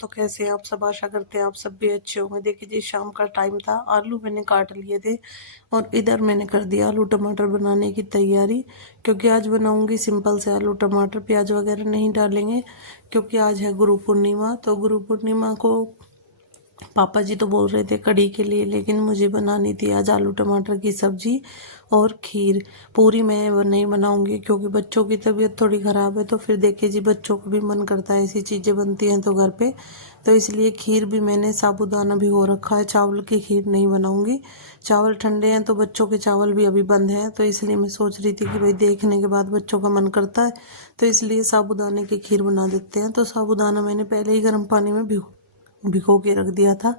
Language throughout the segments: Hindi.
तो कैसे हैं आप सब। आशा करते हैं आप सब भी अच्छे होंगे। देखिए जी, शाम का टाइम था, आलू मैंने काट लिए थे और इधर मैंने कर दिया आलू टमाटर बनाने की तैयारी। क्योंकि आज बनाऊंगी सिंपल से आलू टमाटर, प्याज वगैरह नहीं डालेंगे। क्योंकि आज है गुरु पूर्णिमा, तो गुरु पूर्णिमा को पापा जी तो बोल रहे थे कढ़ी के लिए, लेकिन मुझे बनानी थी आज आलू टमाटर की सब्जी और खीर। पूरी मैं नहीं बनाऊंगी क्योंकि बच्चों की तबीयत थोड़ी ख़राब है। तो फिर देखिए जी, बच्चों को भी मन करता है ऐसी चीज़ें बनती हैं तो घर पे, तो इसलिए खीर भी मैंने साबूदाना भिगो रखा है। चावल की खीर नहीं बनाऊंगी, चावल ठंडे हैं तो बच्चों के चावल भी अभी बंद हैं। तो इसलिए मैं सोच रही थी कि भाई देखने के बाद बच्चों का मन करता है तो इसलिए साबूदाने की खीर बना देते हैं। तो साबूदाना मैंने पहले ही गर्म पानी में भिगो के रख दिया था।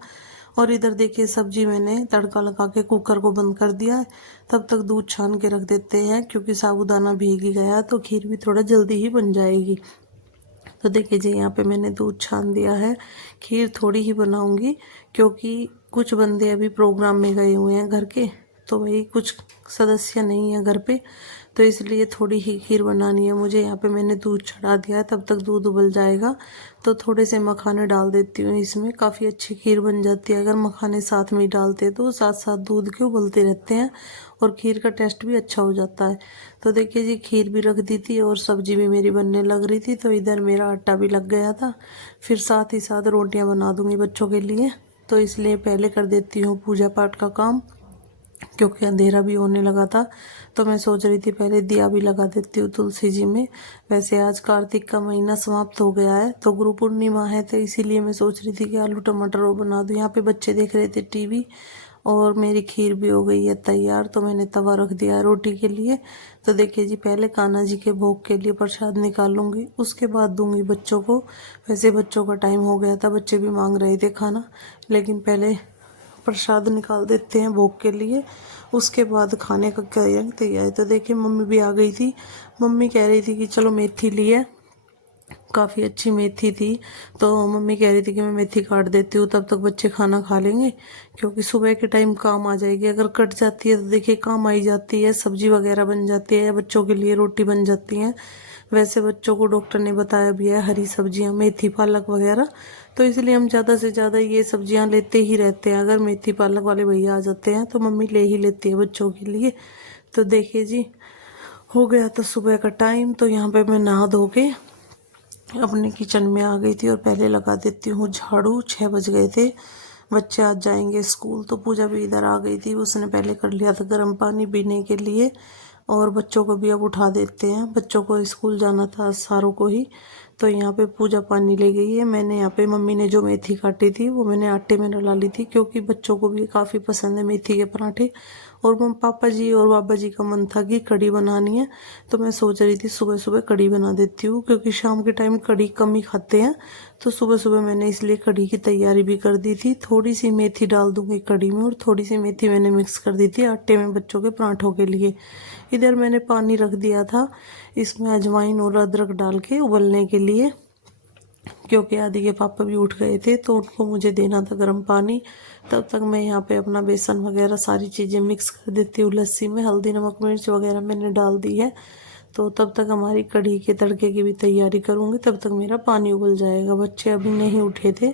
और इधर देखिए सब्जी मैंने तड़का लगा के कुकर को बंद कर दिया है। तब तक दूध छान के रख देते हैं क्योंकि साबूदाना भीग ही गया तो खीर भी थोड़ा जल्दी ही बन जाएगी। तो देखिए जी, यहाँ पे मैंने दूध छान दिया है। खीर थोड़ी ही बनाऊंगी क्योंकि कुछ बंदे अभी प्रोग्राम में गए हुए हैं घर के, तो वही कुछ सदस्य नहीं है घर पे, तो इसलिए थोड़ी ही खीर बनानी है मुझे। यहाँ पे मैंने दूध चढ़ा दिया है, तब तक दूध उबल जाएगा तो थोड़े से मखाने डाल देती हूँ इसमें। काफ़ी अच्छी खीर बन जाती है अगर मखाने साथ में ही डालते तो साथ साथ दूध के उबलते रहते हैं और खीर का टेस्ट भी अच्छा हो जाता है। तो देखिए जी, खीर भी रख दी थी और सब्जी भी मेरी बनने लग रही थी, तो इधर मेरा आटा भी लग गया था। फिर साथ ही साथ रोटियां बना दूंगी बच्चों के लिए, तो इसलिए पहले कर देती हूँ पूजा पाठ का काम क्योंकि अंधेरा भी होने लगा था। तो मैं सोच रही थी पहले दिया भी लगा देती हूँ तुलसी जी में। वैसे आज कार्तिक का महीना समाप्त हो गया है तो गुरु पूर्णिमा है, तो इसीलिए मैं सोच रही थी कि आलू टमाटर वो बना दूँ। यहाँ पे बच्चे देख रहे थे टीवी और मेरी खीर भी हो गई है तैयार, तो मैंने तवा रख दिया है रोटी के लिए। तो देखिए जी, पहले कान्हा जी के भोग के लिए प्रसाद निकालूंगी, उसके बाद दूंगी बच्चों को। वैसे बच्चों का टाइम हो गया था, बच्चे भी मांग रहे थे खाना, लेकिन पहले प्रसाद निकाल देते हैं भोग के लिए, उसके बाद खाने का तैयारी है। तो देखिए मम्मी भी आ गई थी। मम्मी कह रही थी कि चलो मेथी ली है, काफ़ी अच्छी मेथी थी, तो मम्मी कह रही थी कि मैं मेथी काट देती हूँ तब तक बच्चे खाना खा लेंगे, क्योंकि सुबह के टाइम काम आ जाएगी। अगर कट जाती है तो देखिए काम आई जाती है, सब्जी वगैरह बन जाती है, बच्चों के लिए रोटी बन जाती है। वैसे बच्चों को डॉक्टर ने बताया भी है हरी सब्जियां, मेथी पालक वगैरह, तो इसलिए हम ज़्यादा से ज़्यादा ये सब्जियां लेते ही रहते हैं। अगर मेथी पालक वाले भैया आ जाते हैं तो मम्मी ले ही लेती है बच्चों के लिए। तो देखिए जी, हो गया था सुबह का टाइम, तो यहाँ पे मैं नहा धो के अपने किचन में आ गई थी और पहले लगा देती हूँ झाड़ू। 6 बज गए थे, बच्चे आज जाएंगे स्कूल। तो पूजा भी इधर आ गई थी, उसने पहले कर लिया था गर्म पानी पीने के लिए, और बच्चों को भी अब उठा देते हैं। बच्चों को स्कूल जाना था सारों को ही, तो यहाँ पे पूजा पानी ले गई है। मैंने यहाँ पे मम्मी ने जो मेथी काटी थी वो मैंने आटे में डला ली थी, क्योंकि बच्चों को भी काफ़ी पसंद है मेथी के पराठे। और पापा जी और बाबा जी का मन था कि कढ़ी बनानी है, तो मैं सोच रही थी सुबह सुबह कढ़ी बना देती हूँ, क्योंकि शाम के टाइम कढ़ी कम ही खाते हैं। तो सुबह सुबह मैंने इसलिए कढ़ी की तैयारी भी कर दी थी। थोड़ी सी मेथी डाल दूंगी कढ़ी में और थोड़ी सी मेथी मैंने मिक्स कर दी थी आटे में बच्चों के पराठों के लिए। इधर मैंने पानी रख दिया था, इसमें अजवाइन और अदरक डाल के उबलने के लिए, क्योंकि आदि के पापा भी उठ गए थे तो उनको मुझे देना था गर्म पानी। तब तक मैं यहाँ पे अपना बेसन वगैरह सारी चीज़ें मिक्स कर देती हूँ लस्सी में। हल्दी नमक मिर्च वगैरह मैंने डाल दी है, तो तब तक हमारी कढ़ी के तड़के की भी तैयारी करूँगी, तब तक मेरा पानी उबल जाएगा। बच्चे अभी नहीं उठे थे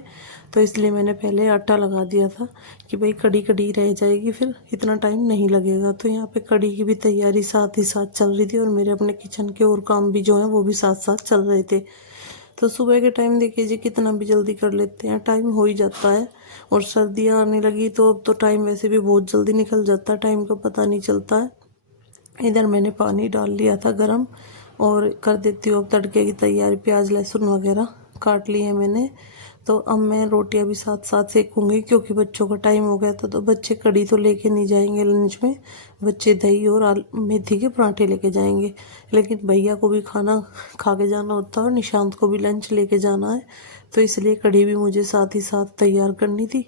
तो इसलिए मैंने पहले आटा लगा दिया था कि भाई कढ़ी कढ़ी रह जाएगी, फिर इतना टाइम नहीं लगेगा। तो यहाँ पे कढ़ी की भी तैयारी साथ ही साथ चल रही थी और मेरे अपने किचन के और काम भी जो हैं वो भी साथ साथ चल रहे थे। तो सुबह के टाइम देखिए जी, कितना भी जल्दी कर लेते हैं, टाइम हो ही जाता है। और सर्दियाँ आने लगी तो अब तो टाइम वैसे भी बहुत जल्दी निकल जाता है, टाइम का पता नहीं चलता है। इधर मैंने पानी डाल लिया था गरम और कर देती हूँ अब तड़के की तैयारी। प्याज लहसुन वगैरह काट लिए हैं मैंने, तो अब मैं रोटियां भी साथ साथ सेकूंगी, क्योंकि बच्चों का टाइम हो गया था। तो बच्चे कढ़ी तो लेके नहीं जाएंगे लंच में, बच्चे दही और मेथी के पराठे लेके जाएंगे, लेकिन भैया को भी खाना खा के जाना होता है और निशांत को भी लंच लेके जाना है, तो इसलिए कढ़ी भी मुझे साथ ही साथ तैयार करनी थी।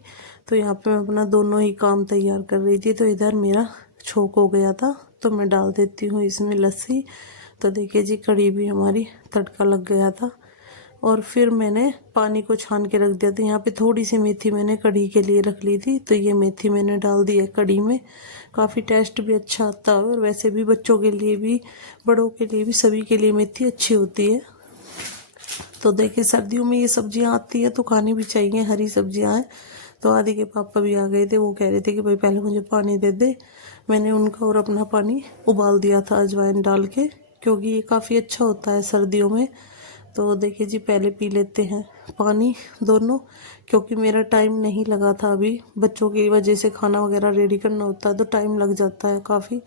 तो यहाँ पे मैं अपना दोनों ही काम तैयार कर रही थी। तो इधर मेरा छोक हो गया था, तो मैं डाल देती हूँ इसमें लस्सी। तो देखिए जी, कढ़ी भी हमारी तड़का लग गया था और फिर मैंने पानी को छान के रख दिया था। यहाँ पे थोड़ी सी मेथी मैंने कढ़ी के लिए रख ली थी, तो ये मेथी मैंने डाल दी है कढ़ी में। काफ़ी टेस्ट भी अच्छा आता है और वैसे भी बच्चों के लिए भी बड़ों के लिए भी सभी के लिए मेथी अच्छी होती है। तो देखिए सर्दियों में ये सब्जियां आती है तो खानी भी चाहिए, हरी सब्जियां हैं। तो आदि के पापा भी आ गए थे, वो कह रहे थे कि भाई पहले मुझे पानी दे दे। मैंने उनका और अपना पानी उबाल दिया था अजवाइन डाल के, क्योंकि ये काफ़ी अच्छा होता है सर्दियों में। तो देखिए जी पहले पी लेते हैं पानी दोनों, क्योंकि मेरा टाइम नहीं लगा था, अभी बच्चों की वजह से खाना वगैरह रेडी करना होता है तो टाइम लग जाता है काफ़ी।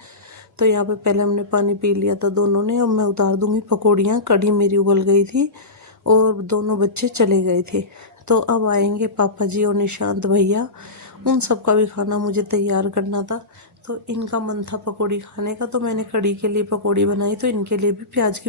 तो यहाँ पे पहले हमने पानी पी लिया था दोनों ने। अब मैं उतार दूंगी पकौड़ियाँ, कढ़ी मेरी उबल गई थी और दोनों बच्चे चले गए थे। तो अब आएंगे पापा जी और निशांत भैया, उन सब का भी खाना मुझे तैयार करना था। तो इनका मन था पकौड़ी खाने का, तो मैंने कढ़ी के लिए पकौड़ी बनाई, तो इनके लिए भी प्याज की